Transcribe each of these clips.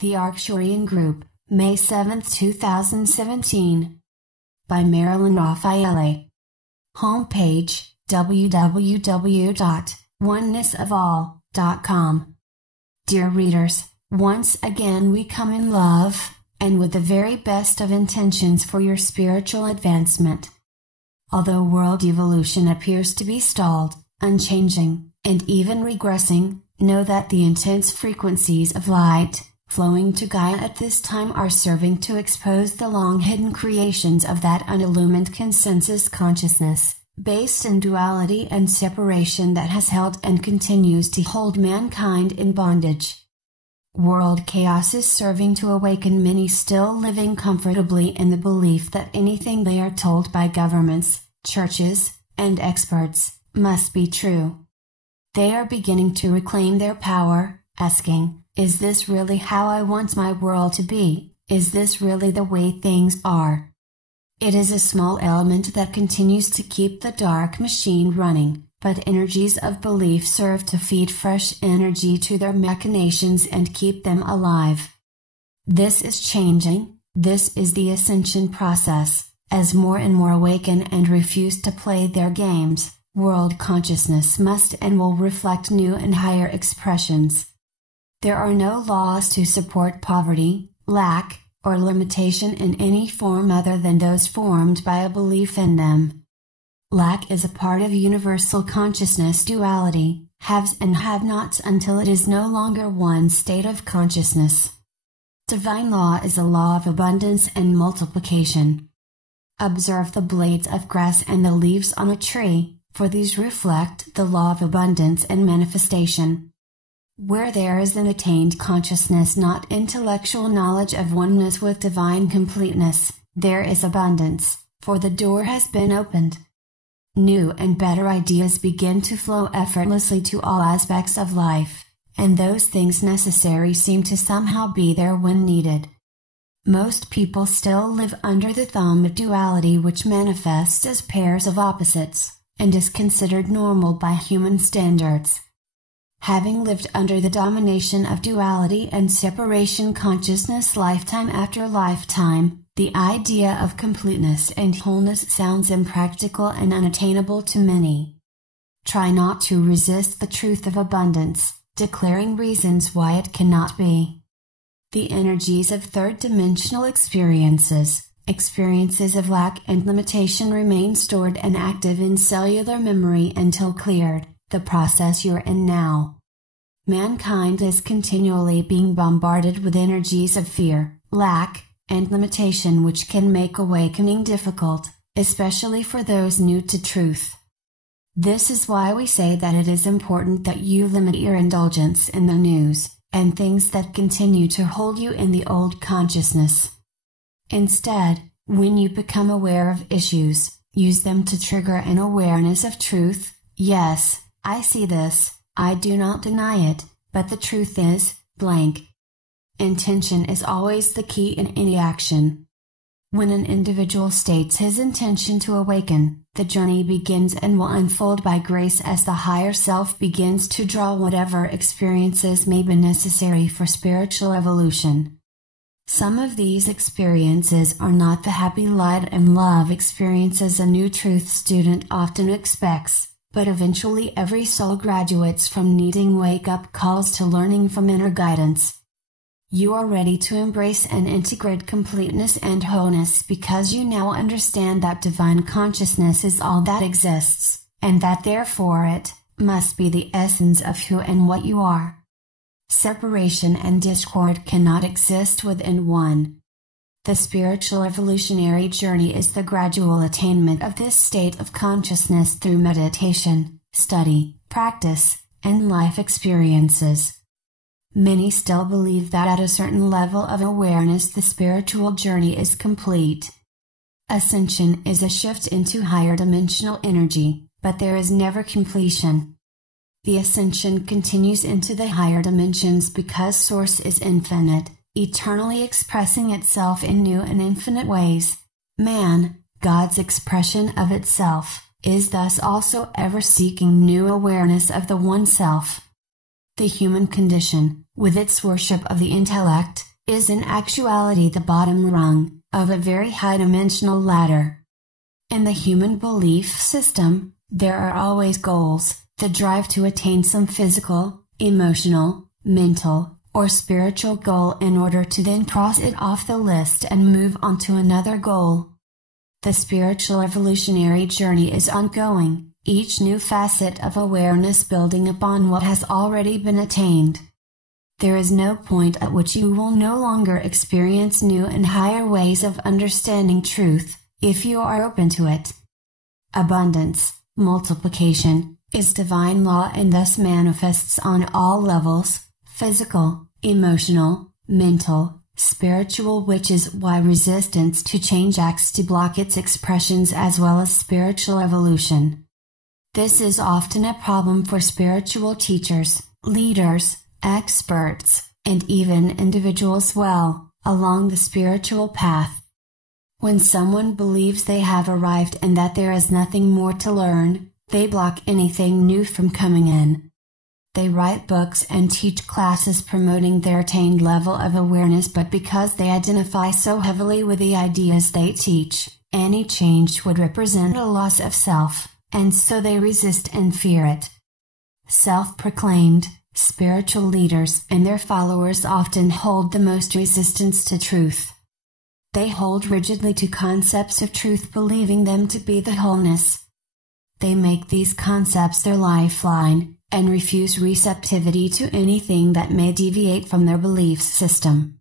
The Arcturian Group, May 7, 2017. By Marilyn Raffaele. Homepage, www.onenessofall.com. Dear readers, once again we come in love, and with the very best of intentions for your spiritual advancement. Although world evolution appears to be stalled, unchanging, and even regressing, know that the intense frequencies of light, flowing to Gaia at this time are serving to expose the long-hidden creations of that unillumined consensus consciousness, based in duality and separation that has held and continues to hold mankind in bondage. World chaos is serving to awaken many still living comfortably in the belief that anything they are told by governments, churches, and experts, must be true. They are beginning to reclaim their power, asking, is this really how I want my world to be? Is this really the way things are? It is a small element that continues to keep the dark machine running, but energies of belief serve to feed fresh energy to their machinations and keep them alive. This is changing, this is the ascension process, as more and more awaken and refuse to play their games, world consciousness must and will reflect new and higher expressions. There are no laws to support poverty, lack, or limitation in any form other than those formed by a belief in them. Lack is a part of universal consciousness duality, haves and have-nots until it is no longer one state of consciousness. Divine law is a law of abundance and multiplication. Observe the blades of grass and the leaves on a tree, for these reflect the law of abundance and manifestation. Where there is an attained consciousness, not intellectual knowledge of oneness with divine completeness, there is abundance, for the door has been opened. New and better ideas begin to flow effortlessly to all aspects of life, and those things necessary seem to somehow be there when needed. Most people still live under the thumb of duality, which manifests as pairs of opposites, and is considered normal by human standards. Having lived under the domination of duality and separation consciousness lifetime after lifetime, the idea of completeness and wholeness sounds impractical and unattainable to many. Try not to resist the truth of abundance, declaring reasons why it cannot be. The energies of third-dimensional experiences of lack and limitation remain stored and active in cellular memory until cleared, the process you're in now. Mankind is continually being bombarded with energies of fear, lack, and limitation, which can make awakening difficult, especially for those new to truth. This is why we say that it is important that you limit your indulgence in the news, and things that continue to hold you in the old consciousness. Instead, when you become aware of issues, use them to trigger an awareness of truth. Yes, I see this, I do not deny it, but the truth is, blank. Intention is always the key in any action. When an individual states his intention to awaken, the journey begins and will unfold by grace as the higher self begins to draw whatever experiences may be necessary for spiritual evolution. Some of these experiences are not the happy light and love experiences a new truth student often expects, but eventually every soul graduates from needing wake-up calls to learning from inner guidance. You are ready to embrace and integrate completeness and wholeness because you now understand that divine consciousness is all that exists, and that therefore it must be the essence of who and what you are. Separation and discord cannot exist within one. The spiritual evolutionary journey is the gradual attainment of this state of consciousness through meditation, study, practice, and life experiences. Many still believe that at a certain level of awareness the spiritual journey is complete. Ascension is a shift into higher dimensional energy, but there is never completion. The ascension continues into the higher dimensions because Source is infinite, eternally expressing itself in new and infinite ways. Man, God's expression of itself, is thus also ever seeking new awareness of the One Self. The human condition, with its worship of the intellect, is in actuality the bottom rung of a very high-dimensional ladder. In the human belief system, there are always goals, the drive to attain some physical, emotional, mental, or spiritual goal in order to then cross it off the list and move on to another goal. The spiritual evolutionary journey is ongoing, each new facet of awareness building upon what has already been attained. There is no point at which you will no longer experience new and higher ways of understanding truth, if you are open to it. Abundance, multiplication, is divine law and thus manifests on all levels, physical, emotional, mental, spiritual, which is why resistance to change acts to block its expressions as well as spiritual evolution. This is often a problem for spiritual teachers, leaders, experts, and even individuals along the spiritual path. When someone believes they have arrived and that there is nothing more to learn, they block anything new from coming in. They write books and teach classes promoting their attained level of awareness, but because they identify so heavily with the ideas they teach, any change would represent a loss of self, and so they resist and fear it. Self-proclaimed, spiritual leaders and their followers often hold the most resistance to truth. They hold rigidly to concepts of truth, believing them to be the wholeness. They make these concepts their lifeline, and refuse receptivity to anything that may deviate from their belief system.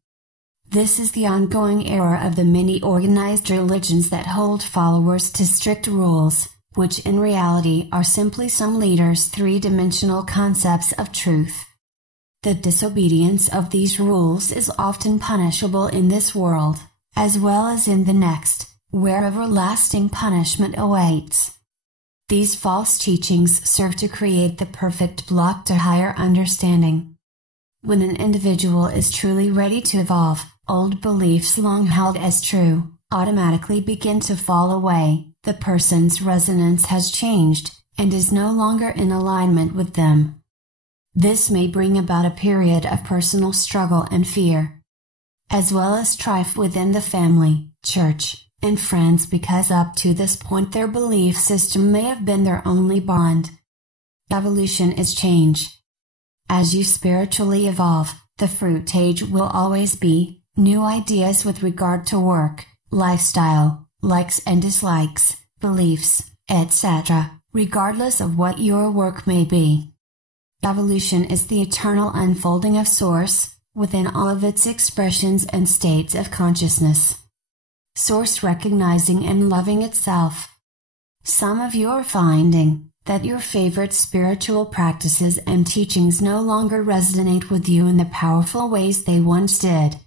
This is the ongoing error of the many organized religions that hold followers to strict rules, which in reality are simply some leaders' three-dimensional concepts of truth. The disobedience of these rules is often punishable in this world, as well as in the next, where everlasting punishment awaits. These false teachings serve to create the perfect block to higher understanding. When an individual is truly ready to evolve, old beliefs long held as true automatically begin to fall away. The person's resonance has changed, and is no longer in alignment with them. This may bring about a period of personal struggle and fear, as well as strife within the family, church, and friends, because up to this point their belief system may have been their only bond. Evolution is change. As you spiritually evolve, the fruitage will always be new ideas with regard to work, lifestyle, likes and dislikes, beliefs, etc., regardless of what your work may be. Evolution is the eternal unfolding of Source, within all of its expressions and states of consciousness. Source recognizing and loving itself. Some of you are finding that your favorite spiritual practices and teachings no longer resonate with you in the powerful ways they once did.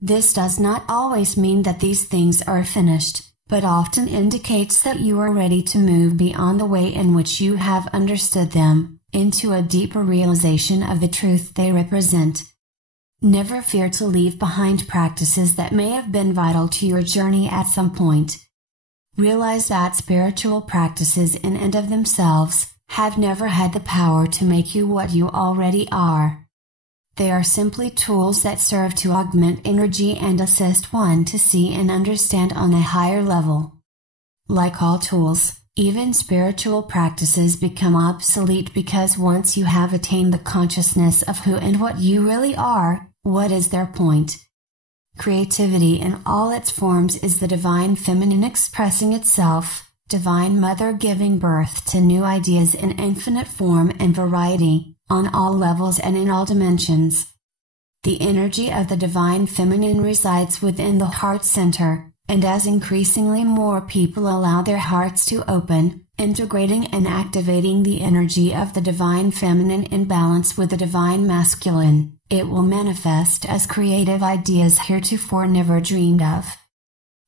This does not always mean that these things are finished, but often indicates that you are ready to move beyond the way in which you have understood them, into a deeper realization of the truth they represent. Never fear to leave behind practices that may have been vital to your journey at some point. Realize that spiritual practices in and of themselves have never had the power to make you what you already are. They are simply tools that serve to augment energy and assist one to see and understand on a higher level. Like all tools, even spiritual practices become obsolete because once you have attained the consciousness of who and what you really are, what is their point? Creativity in all its forms is the divine feminine expressing itself, divine mother giving birth to new ideas in infinite form and variety, on all levels and in all dimensions. The energy of the divine feminine resides within the heart center, and as increasingly more people allow their hearts to open, integrating and activating the energy of the divine feminine in balance with the divine masculine, it will manifest as creative ideas heretofore never dreamed of.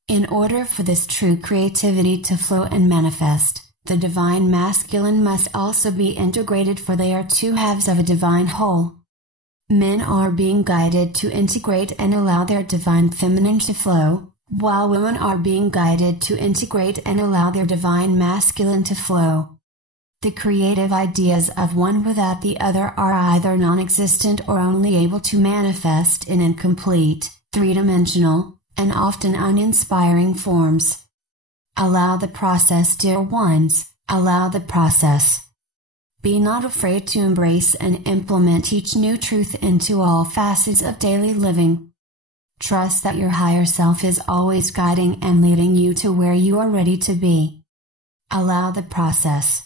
In order for this true creativity to flow and manifest, the divine masculine must also be integrated, for they are two halves of a divine whole. Men are being guided to integrate and allow their divine feminine to flow, while women are being guided to integrate and allow their divine masculine to flow. The creative ideas of one without the other are either non-existent or only able to manifest in incomplete, three-dimensional, and often uninspiring forms. Allow the process, dear ones, allow the process. Be not afraid to embrace and implement each new truth into all facets of daily living. Trust that your higher self is always guiding and leading you to where you are ready to be. Allow the process.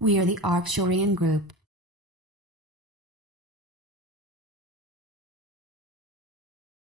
We are the Arcturian group.